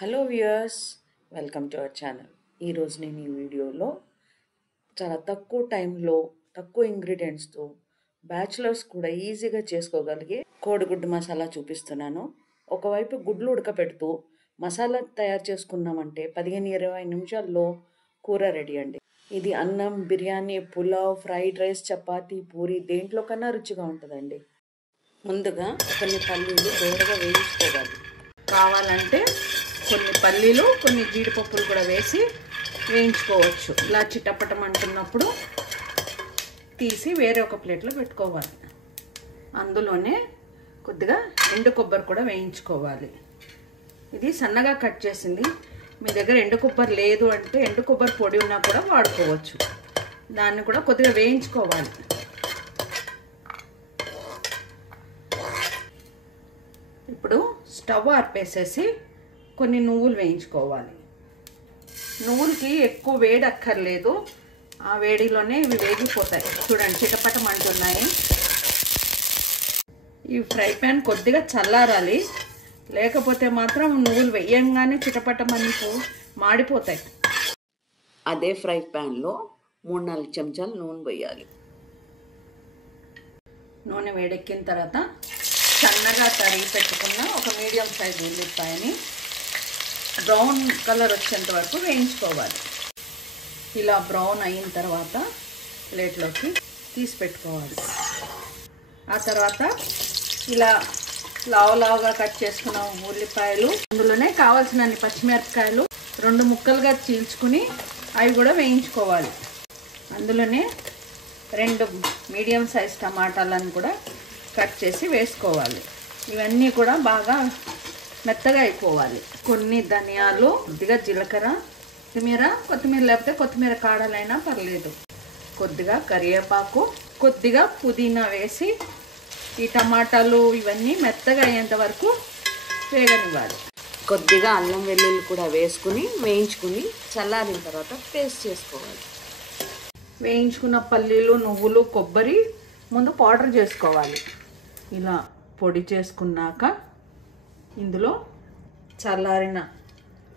Hello viewers, welcome to our channel. ఈరోజు నేను ఈ వీడియోలో చాలా తక్కువ టైంలో తక్కువ ఇంగ్రీడియంట్స్తో బ్యాచులర్స్ కూడా ఈజీగా చేసుకోగలిగే కోడిగుడ్డు మసాలా చూపిస్తున్నాను. ఒకవైపు గుడ్లు ఉడకపెడుతూ మసాలా తయారు చేసుకున్నామంటే 15-20 నిమిషాల్లో కూర రెడీ అండి. ఇది అన్నం, బిర్యానీ, పులావ్, ఫ్రైడ్ రైస్, చపాతీ, పూరి దేంట్లో కన్నా రుచిగా ఉంటుందండి. ముందుగా కొన్ని పల్లీలు దోరగా వేయించుకోవాలి. కావాలంటే కొన్ని పల్లీలు కొన్ని జీడిపప్పులు కూడా వేసి వేయించుకోవచ్చు. ఇలా చిటపటం అంటున్నప్పుడు తీసి వేరే ఒక ప్లేట్లో పెట్టుకోవాలి. అందులోనే కొద్దిగా ఎండు కొబ్బరి కూడా వేయించుకోవాలి. ఇది సన్నగా కట్ చేసింది. మీ దగ్గర ఎండు కొబ్బరి లేదు అంటే ఎండు కొబ్బరి పొడి ఉన్నా కూడా వాడుకోవచ్చు. దాన్ని కూడా కొద్దిగా వేయించుకోవాలి. ఇప్పుడు స్టవ్ ఆర్పేసేసి కొన్ని నువ్వులు వేయించుకోవాలి. నువ్వులకి ఎక్కువ వేడి అక్కర్లేదు, ఆ వేడిలోనే ఇవి వేగిపోతాయి. చూడండి, చిటపటం అంటున్నాయి. ఈ ఫ్రై ప్యాన్ కొద్దిగా చల్లారాలి, లేకపోతే మాత్రం నువ్వులు వేయంగానే చిటపటం అంటూ మాడిపోతాయి. అదే ఫ్రై ప్యాన్లో 3-4 చెంచాలు నూనె వేయాలి. నూనె వేడెక్కిన తర్వాత సన్నగా తరిగి పెట్టుకున్న ఒక మీడియం సైజ్ ఉల్లిపాయని బ్రౌన్ కలర్ వచ్చేంత వరకు వేయించుకోవాలి. ఇలా బ్రౌన్ అయిన తర్వాత ప్లేట్లోకి తీసి పెట్టుకోవాలి. ఆ తర్వాత ఇలా లావుగా కట్ చేసుకున్న ఉల్లిపాయలు, అందులోనే కావాల్సినన్ని పచ్చిమిరపకాయలు 2 ముక్కలుగా చీల్చుకుని అవి కూడా వేయించుకోవాలి. అందులోనే 2 మీడియం సైజ్ టమాటాలను కూడా కట్ చేసి వేసుకోవాలి. ఇవన్నీ కూడా బాగా మెత్తగా అయిపోవాలి. కొన్ని ధనియాలు, కొద్దిగా జీలకర్ర, కొత్తిమీర లేకపోతే కొత్తిమీర కాడలైనా పర్లేదు, కొద్దిగా కరివేపాకు, కొద్దిగా పుదీనా వేసి ఈ టమాటాలు ఇవన్నీ మెత్తగా అయ్యేంత వరకు వేగనివ్వాలి. కొద్దిగా అల్లం వెల్లుల్లి కూడా వేసుకుని వేయించుకుని చల్లారిన తర్వాత పేస్ట్ చేసుకోవాలి. వేయించుకున్న పల్లీలు, నువ్వులు, కొబ్బరి ముందు పౌడర్ చేసుకోవాలి. ఇలా పొడి చేసుకున్నాక ఇందులో చల్లారిన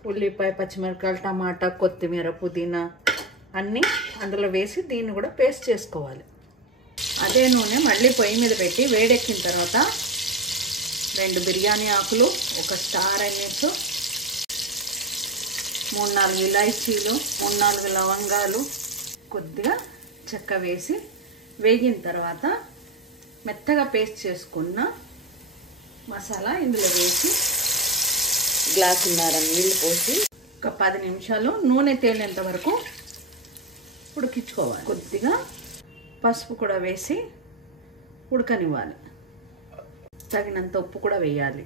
ఉల్లిపాయ, పచ్చిమిరపకాయలు, టమాటా, కొత్తిమీర, పుదీనా అన్నీ అందులో వేసి దీన్ని కూడా పేస్ట్ చేసుకోవాలి. అదే నూనె మళ్ళీ పొయ్యి మీద పెట్టి వేడెక్కిన తర్వాత 2 బిర్యానీ ఆకులు, 1 స్టార్ అనిస్, 3-4 ఇలాచీలు, 3-4 లవంగాలు, కొద్దిగా చెక్క వేసి వేగిన తర్వాత మెత్తగా పేస్ట్ చేసుకున్న మసాలా ఇందులో వేసి గ్లాసున్నర నీళ్ళు పోసి ఒక 10 నిమిషాలు నూనె తేలేంత వరకు ఉడికించుకోవాలి. కొద్దిగా పసుపు కూడా వేసి ఉడకనివ్వాలి. తగినంత ఉప్పు కూడా వేయాలి.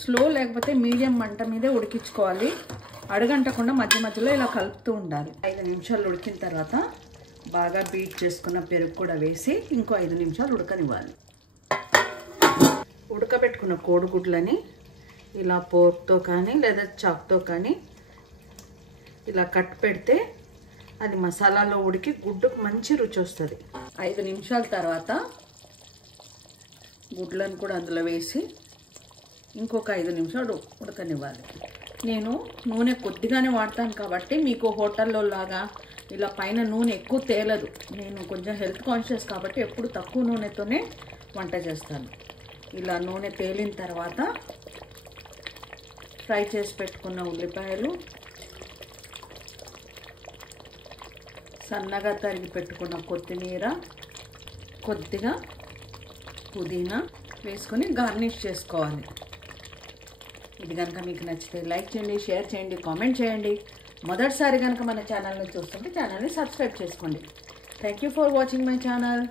స్లో లేకపోతే మీడియం మంట మీదే ఉడికించుకోవాలి. అడుగంటకుండా మధ్య మధ్యలో ఇలా కలుపుతూ ఉండాలి. 5 నిమిషాలు ఉడికిన తర్వాత బాగా బీట్ చేసుకున్న పెరుగు కూడా వేసి ఇంకో 5 నిమిషాలు ఉడకనివ్వాలి. ఉడకబెట్టుకున్న కోడిగుడ్లని ఇలా పోర్క్తో కానీ లేదా చాక్తో కానీ ఇలా కట్ పెడితే అది మసాలాలో ఉడికి గుడ్డుకు మంచి రుచి వస్తుంది. 5 నిమిషాల తర్వాత గుడ్లను కూడా అందులో వేసి ఇంకొక 5 నిమిషాలు ఉడకనివ్వాలి. నేను నూనె కొద్దిగానే వాడతాను కాబట్టి మీకు హోటల్లో లాగా ఇలా పైన నూనె ఎక్కువ తేలదు. నేను కొంచెం హెల్త్ కాన్షియస్ కాబట్టి ఎప్పుడు తక్కువ నూనెతోనే వంట చేస్తాను. ఇలా నూనె తేలిన తర్వాత ఫ్రై చేసి పెట్టుకున్న ఉల్లిపాయలు, సన్నగా తరిగి పెట్టుకున్న కొత్తిమీర, కొద్దిగా పుదీనా వేసుకొని గార్నిష్ చేసుకోవాలి. ఇది కనుక మీకు నచ్చితే లైక్ చేయండి, షేర్ చేయండి, కామెంట్ చేయండి. మొదటిసారి కనుక మన ఛానల్ని చూస్తుంటే ఛానల్ని సబ్స్క్రైబ్ చేసుకోండి. Thank you for watching my channel.